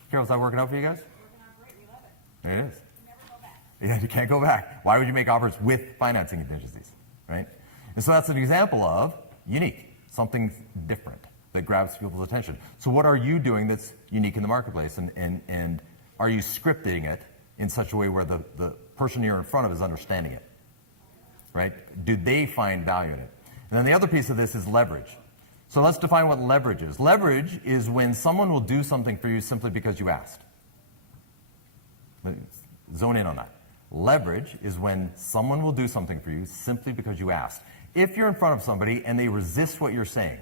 Carol, is that working out for you guys? Working out great, we love it. It is. Never go back. Yeah, you can't go back. Why would you make offers with financing contingencies, right? And so that's an example of unique, something different that grabs people's attention. So what are you doing that's unique in the marketplace? And are you scripting it in such a way where the person you're in front of is understanding it, right? Do they find value in it? And then the other piece of this is leverage. So let's define what leverage is. Leverage is when someone will do something for you simply because you asked. Zone in on that. Leverage is when someone will do something for you simply because you asked. If you're in front of somebody and they resist what you're saying,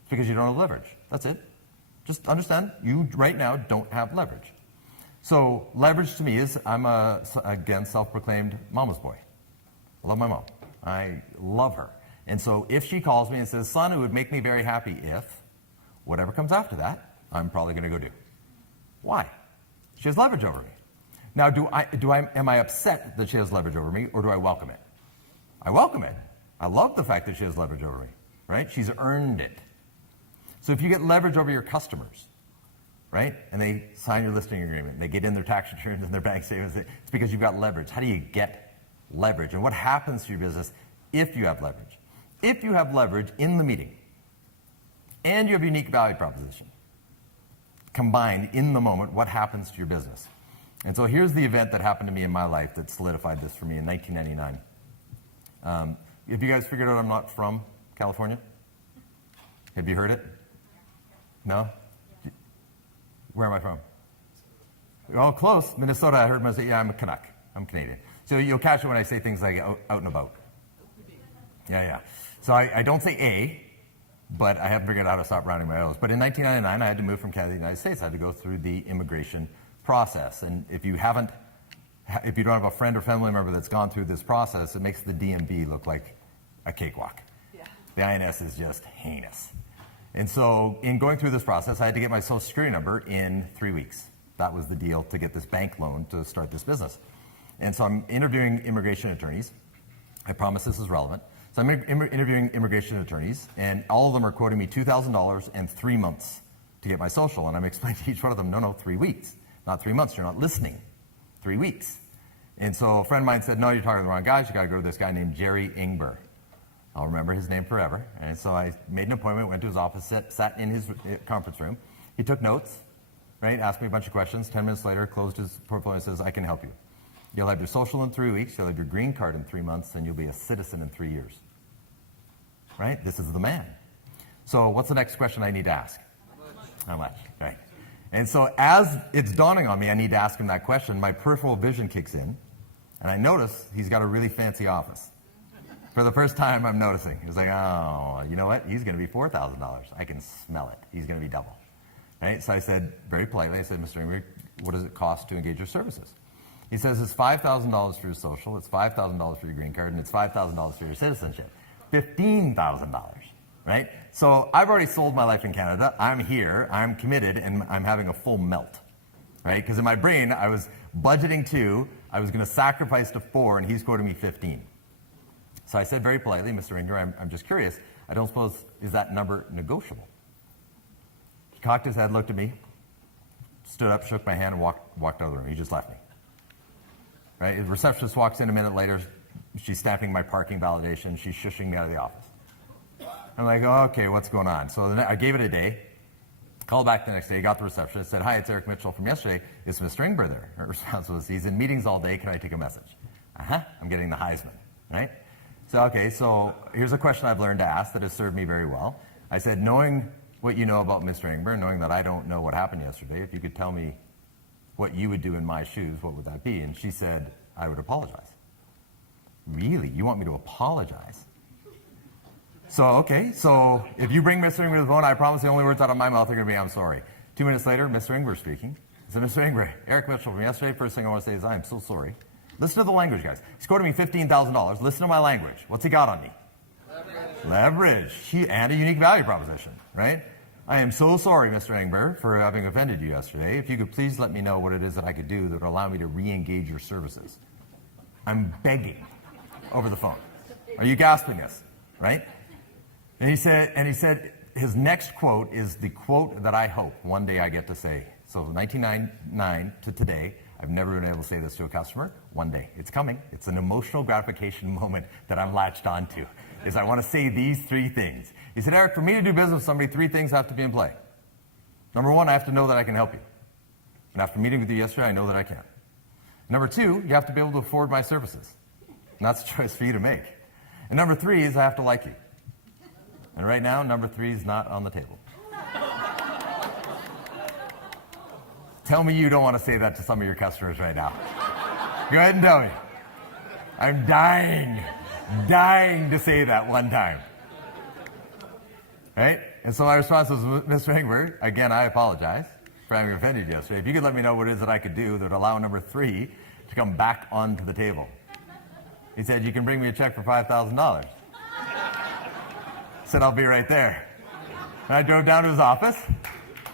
it's because you don't have leverage. That's it. Just understand, you right now don't have leverage. So leverage to me is, I'm again, self-proclaimed mama's boy. I love my mom. I love her. And so if she calls me and says, son, it would make me very happy if, whatever comes after that, I'm probably going to go do. Why? She has leverage over me. Now, am I upset that she has leverage over me, or do I welcome it? I welcome it. I love the fact that she has leverage over me, right? She's earned it. So if you get leverage over your customers, right, and they sign your listing agreement, and they get in their tax returns and their bank statements, it's because you've got leverage. How do you get leverage? And what happens to your business if you have leverage? If you have leverage in the meeting, and you have a unique value proposition, combined in the moment, what happens to your business? And so here's the event that happened to me in my life that solidified this for me in 1999. Have you guys figured out I'm not from California? Have you heard it? No? Where am I from? Oh, close. Minnesota. I heard myself say, yeah, I'm a Canuck. I'm Canadian. So you'll catch it when I say things like out and about. Yeah. So I don't say A, but I haven't figured out how to stop rounding my O's. But in 1999, I had to move from Canada to the United States. I had to go through the immigration process. And if you don't have a friend or family member that's gone through this process, it makes the DMV look like a cakewalk. Yeah. The INS is just heinous. And so in going through this process, I had to get my social security number in 3 weeks. That was the deal to get this bank loan to start this business. And so I'm interviewing immigration attorneys. I promise this is relevant. So I'm interviewing immigration attorneys, and all of them are quoting me $2,000 and 3 months to get my social. And I'm explaining to each one of them, no, 3 weeks. Not 3 months, you're not listening. 3 weeks. And so a friend of mine said, no, you're talking to the wrong guys. You got to go to this guy named Jerry Ingber. I'll remember his name forever. And so I made an appointment, went to his office, sat in his conference room. He took notes, right? Asked me a bunch of questions. 10 minutes later, closed his portfolio and says, I can help you. You'll have your social in 3 weeks. You'll have your green card in 3 months, and you'll be a citizen in 3 years. Right? This is the man. So what's the next question I need to ask? How much? Right. And so as it's dawning on me, I need to ask him that question. My peripheral vision kicks in, and I notice he's got a really fancy office. For the first time, I'm noticing. He's like, oh, you know what? He's going to be $4,000. I can smell it. He's going to be double. Right? So I said, very politely, I said, Mr. Ingber, what does it cost to engage your services? He says it's $5,000 for your social, it's $5,000 for your green card, and it's $5,000 for your citizenship. $15,000, right? So I've already sold my life in Canada. I'm here, I'm committed, and I'm having a full melt, right? Because in my brain, I was budgeting 2, I was going to sacrifice to 4, and he's quoting me 15. So I said very politely, Mr. Ingber, I'm just curious, I don't suppose, is that number negotiable? He cocked his head, looked at me, stood up, shook my hand, and walked out of the room. He just left me. Right? The receptionist walks in a minute later. She's stamping my parking validation. She's shushing me out of the office. I'm like, oh, okay, what's going on? So I gave it a day. Called back the next day, got the receptionist, said, hi, it's Eric Mitchell from yesterday. Is Mr. Ingber there? Her response was, he's in meetings all day. Can I take a message? I'm getting the Heisman, right? So, okay, so here's a question I've learned to ask that has served me very well. I said, knowing what you know about Mr. Ingber, knowing that I don't know what happened yesterday, if you could tell me what you would do in my shoes, what would that be? And she said, I would apologize. Really? You want me to apologize? So, okay, so if you bring Mr. Ingber to the phone, I promise the only words out of my mouth are going to be, I'm sorry. 2 minutes later, Mr. Ingber speaking. I said, Mr. Ingber, Eric Mitchell from yesterday, first thing I want to say is, I'm so sorry. Listen to the language, guys. He's quoting me $15,000. Listen to my language. What's he got on me? Leverage. And a unique value proposition, right? I am so sorry, Mr. Ingber, for having offended you yesterday. If you could please let me know what it is that I could do that would allow me to re-engage your services. I'm begging over the phone. Are you gasping this? Right? And he said, his next quote is the quote that I hope one day I get to say. So 1999 to today, I've never been able to say this to a customer. One day, it's coming. It's an emotional gratification moment that I'm latched onto, is I want to say these three things. He said, Eric, for me to do business with somebody, three things have to be in play. Number one, I have to know that I can help you. And after meeting with you yesterday, I know that I can. Number two, you have to be able to afford my services. And that's a choice for you to make. And number three is I have to like you. And right now, number three is not on the table. Tell me you don't want to say that to some of your customers right now. Go ahead and tell me. I'm dying to say that one time. Right? And so my response was, Mr. Engberg, again, I apologize for having offended you yesterday. If you could let me know what it is that I could do that would allow number three to come back onto the table. He said, you can bring me a check for $5,000. Said, I'll be right there. And I drove down to his office,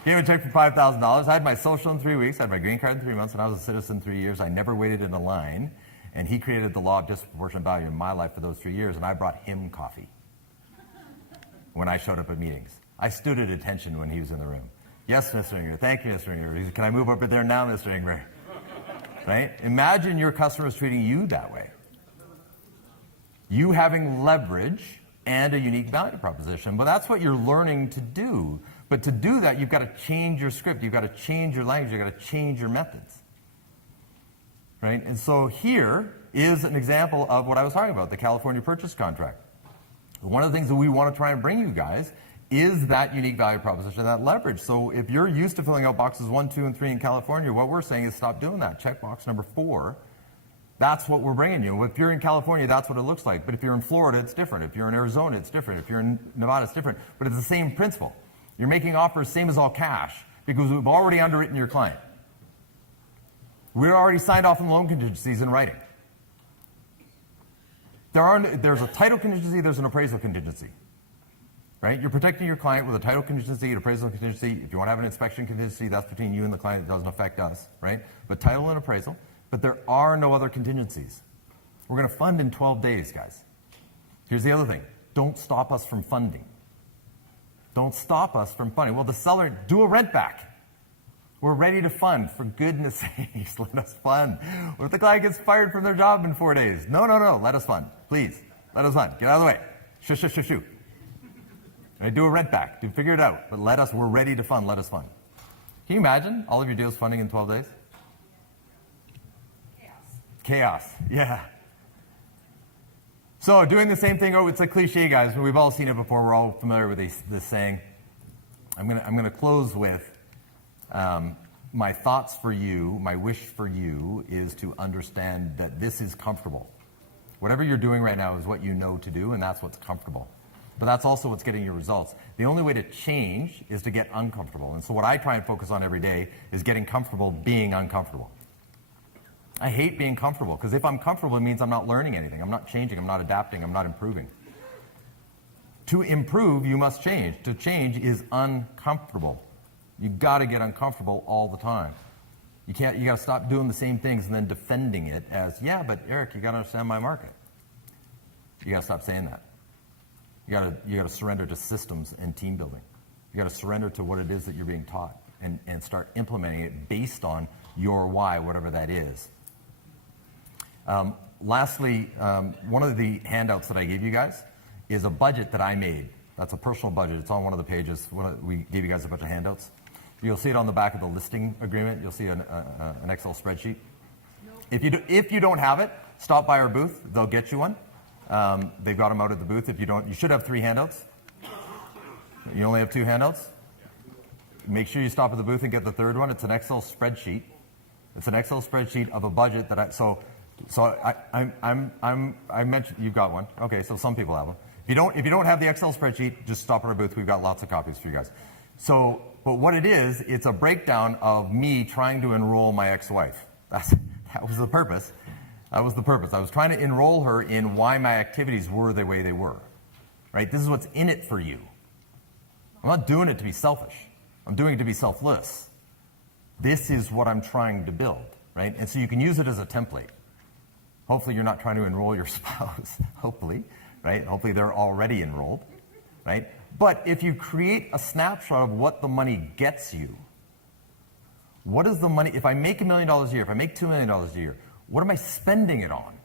gave him a check for $5,000. I had my social in 3 weeks, I had my green card in 3 months, and I was a citizen 3 years. I never waited in a line. And he created the law of disproportionate value in my life for those 3 years, and I brought him coffee when I showed up at meetings. I stood at attention when he was in the room. Yes, Mr. Engberg. Thank you, Mr. Engberg. He said, can I move over there now, Mr. Engberg? Right? Imagine your customers treating you that way. You having leverage and a unique value proposition. But that's what you're learning to do. But to do that, you've got to change your script. You've got to change your language. You've got to change your methods. Right? And so here is an example of what I was talking about, the California purchase contract. One of the things that we want to try and bring you guys is that unique value proposition, that leverage. So if you're used to filling out boxes 1, 2, and 3 in California, what we're saying is stop doing that. Check box number 4. That's what we're bringing you. If you're in California, that's what it looks like. But if you're in Florida, it's different. If you're in Arizona, it's different. If you're in Nevada, it's different. But it's the same principle. You're making offers same as all cash because we've already underwritten your client. We're already signed off on loan contingencies in writing. There's a title contingency, there's an appraisal contingency. Right? You're protecting your client with a title contingency, an appraisal contingency. If you want to have an inspection contingency, that's between you and the client. It doesn't affect us. Right? But title and appraisal. But there are no other contingencies. We're going to fund in 12 days, guys. Here's the other thing. Don't stop us from funding. Don't stop us from funding. Well, the seller, do a rent back. We're ready to fund. For goodness sakes, let us fund. What if the client gets fired from their job in 4 days? No. Let us fund. Please. Let us fund. Get out of the way. Shoo. Right, do a rent back. Figure it out. But we're ready to fund. Let us fund. Can you imagine all of your deals funding in 12 days? Chaos. Yeah. So doing the same thing, it's a cliche, guys. We've all seen it before. We're all familiar with this saying. I'm gonna close with my thoughts for you, my wish for you is to understand that this is comfortable. Whatever you're doing right now is what you know to do, and that's what's comfortable. But that's also what's getting you results. The only way to change is to get uncomfortable. And so what I try and focus on every day is getting comfortable being uncomfortable. I hate being comfortable, because if I'm comfortable, it means I'm not learning anything. I'm not changing. I'm not adapting. I'm not improving. To improve, you must change. To change is uncomfortable. You've got to get uncomfortable all the time. You got to stop doing the same things and then defending it as, yeah, but Eric, you got to understand my market. You got to stop saying that. You got to surrender to systems and team building. You got to surrender to what it is that you're being taught and start implementing it based on your why, whatever that is. Lastly, one of the handouts that I gave you guys is a budget that I made. That's a personal budget. It's on one of the pages. We gave you guys a bunch of handouts. You'll see it on the back of the listing agreement. You'll see an Excel spreadsheet. If you don't have it, stop by our booth. They'll get you one. They've got them out at the booth. If you don't, you should have 3 handouts. You only have 2 handouts. Make sure you stop at the booth and get the third one. It's an Excel spreadsheet. It's an Excel spreadsheet of a budget that I mentioned you've got one. Okay, so some people have one. If you don't have the Excel spreadsheet, just stop at our booth. We've got lots of copies for you guys. So, but what it is, it's a breakdown of me trying to enroll my ex-wife. That was the purpose. That was the purpose. I was trying to enroll her in why my activities were the way they were. Right? This is what's in it for you. I'm not doing it to be selfish. I'm doing it to be selfless. This is what I'm trying to build. Right? And so you can use it as a template. Hopefully you're not trying to enroll your spouse. Hopefully. Right? Hopefully they're already enrolled. Right? But if you create a snapshot of what the money gets you, what is the money, if I make $1 million a year, if I make $2 million a year, what am I spending it on?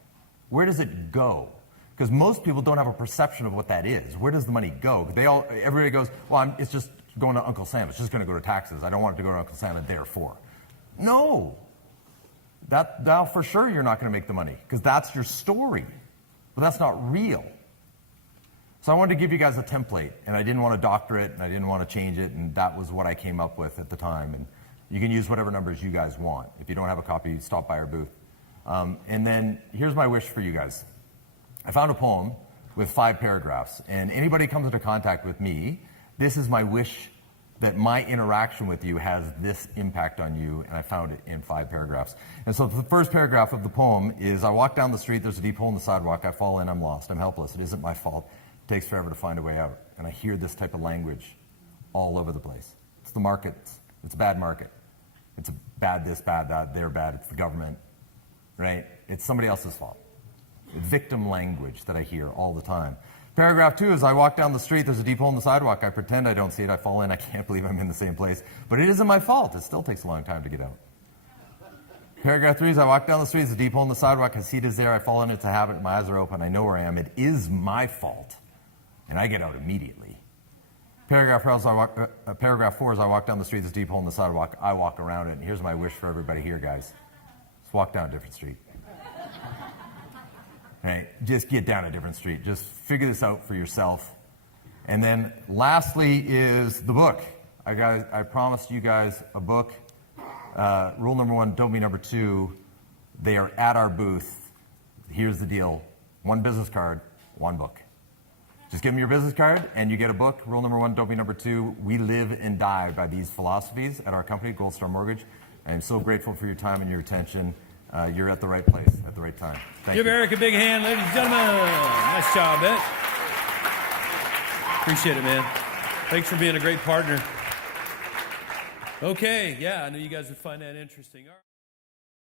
Where does it go? Because most people don't have a perception of what that is. Where does the money go? Everybody goes, well, it's just going to Uncle Sam. It's just going to go to taxes. I don't want it to go to Uncle Sam and therefore. No. Now for sure you're not going to make the money because that's your story. But that's not real. So I wanted to give you guys a template, and I didn't want to doctor it, and I didn't want to change it, and that was what I came up with at the time. And you can use whatever numbers you guys want. If you don't have a copy, stop by our booth. And then here's my wish for you guys. I found a poem with 5 paragraphs, and anybody comes into contact with me, this is my wish that my interaction with you has this impact on you, and I found it in 5 paragraphs. And so the first paragraph of the poem is, I walk down the street, there's a deep hole in the sidewalk, I fall in, I'm lost, I'm helpless, it isn't my fault, it takes forever to find a way out. And I hear this type of language all over the place. It's the market, it's a bad market. It's a bad this, bad that, they're bad, it's the government, right? It's somebody else's fault. Victim language that I hear all the time. Paragraph 2 is, I walk down the street, there's a deep hole in the sidewalk, I pretend I don't see it, I fall in, I can't believe I'm in the same place, but it isn't my fault, it still takes a long time to get out. Paragraph 3 is, I walk down the street, there's a deep hole in the sidewalk, I see it is there, I fall in, it's a habit, my eyes are open, I know where I am, it is my fault, and I get out immediately. Paragraph 4 is, I walk down the street, there's a deep hole in the sidewalk, I walk around it, and here's my wish for everybody here, guys. Let's walk down a different street. Right? Just get down a different street. Just figure this out for yourself. And then lastly is the book. I promised you guys a book. Rule number 1, don't be number 2. They are at our booth. Here's the deal. 1 business card, 1 book. Just give them your business card and you get a book. Rule number 1, don't be number 2. We live and die by these philosophies at our company, Gold Star Mortgage. I am so grateful for your time and your attention. You're at the right place at the right time. Thank you. Give Eric a big hand, ladies and gentlemen. Nice job, man. Appreciate it, man. Thanks for being a great partner. Okay, yeah, I knew you guys would find that interesting.